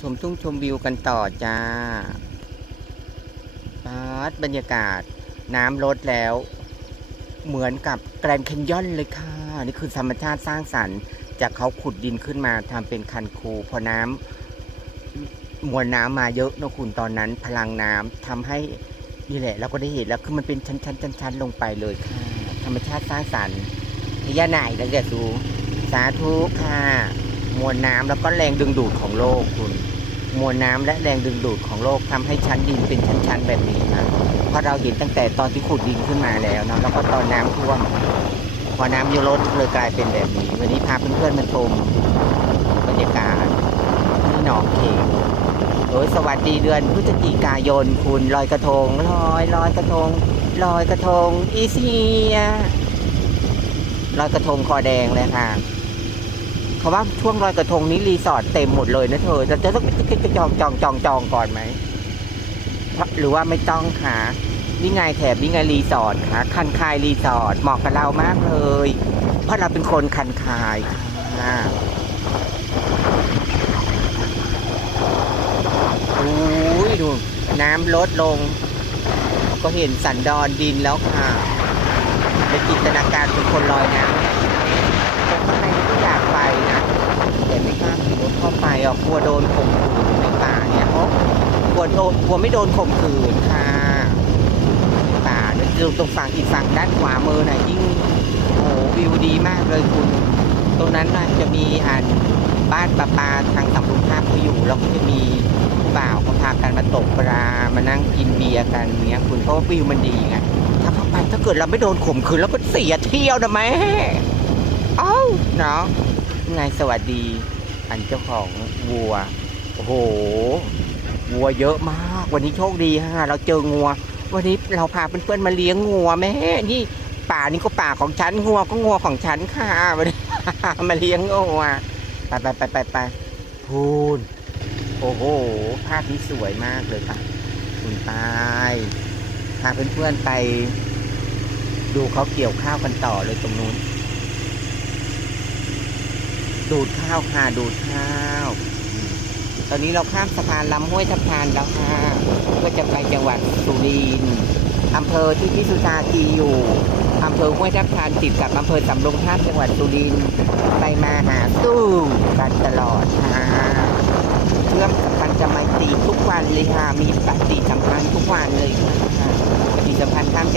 ชมทุ่งชมวิวกันต่อจ้าปาดบรรยากาศน้ำลดแล้ว เหมือนกับแกรนแคนยอนเลยค่ะ นี่คือธรรมชาติสร้างสรรค์จากเขาขุดดินขึ้นมาทำเป็นคันคู พอน้ำมวลน้ำมาเยอะนะคุณตอนนั้น พลังน้ำทำให้นี่แหละ เราก็ได้เห็นแล้วคือมันเป็นชั้นๆชั้นๆลงไปเลยค่ะ ธรรมชาติสร้างสรรค์พญานาคแล้วเดี๋ยวดูสาธุค่ะ มวลน้ำแล้วก็แรงดึงดูดของโลกคุณมวลน้ำและแรงดึงดูดของโลกทำให้ชั้นดินเป็นชั้นๆแบบนี้นะเพราะเราเห็นตั้งแต่ตอนที่ขุดดินขึ้นมาแล้วเนาะแล้วก็ตอนน้ำท่วมพอน้ำเยอะลดเลยกลายเป็นแบบนี้ วันนี้พาเพื่อนๆมาชมบรรยากาศที่หนองเขงโดยสวัสดีเดือนพฤศจิกายนคุณลอยกระทงลอยลอยกระทงลอยกระทงอีเซียลอยกระทงคอแดงเลยค่ะ เขาว่าช่วงลอยกระทงนี้รีสอร์ทเต็มหมดเลยนะเธอจะจะต้องไปจองจองจองจองก่อนไหมหรือว่าไม่ต้องค่ะนี่ไงแถบนี่ไงรีสอร์ทค่ะคันคายรีสอร์ทเหมาะกับเรามากเลย เพราะเราเป็นคนคันคายค่ะโอ้ยดูน้ำลดลง ก็เห็นสันดอนดินแล้วค่ะในจินตนาการเป็นคนลอยน้ำแต่ข้างในก็อยากไปนะแต่ไม่กล้าขี่รถ เข้ากลัวโดนข่มขืนในป่าเนี่ยเพราะกลัวโดนกลัวไม่โดนข่มขืนค่ะป่าเดี๋ยวดูตรงฝั่งอีกฝั่งด้านขวามือหน่อยยิ่งโอ้โหวิวดีมากเลยคุณ ตรงนั้นน่ะจะมีอ่านบ้านปลาปลาทางสังคมภาพเขาอยู่ แล้วก็จะมีผู้บ่าวเขาพากันมาตกปลามานั่งกินเบียร์กันเนี้ยคุณเพราะว่าวิวมันดีไงถ้าเข้าไปถ้าเกิดเราไม่โดนข่มขืนแล้วมันเสียเที่ยวนะแม่เอ้าเนาะไงสวัสดี อันเจ้าของวัว โอ้โห วัวเยอะมาก วันนี้โชคดีฮะ เราเจองัว วันนี้เราพาเพื่อนๆมาเลี้ยงงัวแม่ นี่ป่านี่ก็ป่าของฉัน งัวก็งัวของฉันค่ะวันนี้มาเลี้ยงงัว ไปไปไปไปไปพูน โอ้โห ภาพนี้สวยมากเลยค่ะ คุณตายพาเพื่อนๆไป ดูเขาเกี่ยวข้าวกันต่อเลยตรงนู้น ดูดข้าวค่ะดูดข้าว ตอนนี้เราข้ามสะพานลำห้วยทับทานแล้วค่ะเพื่อจะไปจังหวัดสุรินทร์อำเภอที่พิสุตาทีอยู่อำเภอห้วยทับทานติดกับอำเภอสำโรงทาบจังหวัดสุรินทร์ไปมาหาสู้กันตลอดค่ะเชื่อมสัมพันธ์จะมาตีทุกวันเลยค่ะมีปฏิสัมพันธ์ทุกวันเลยค่ะปฏิสัมพันธ์ข้าม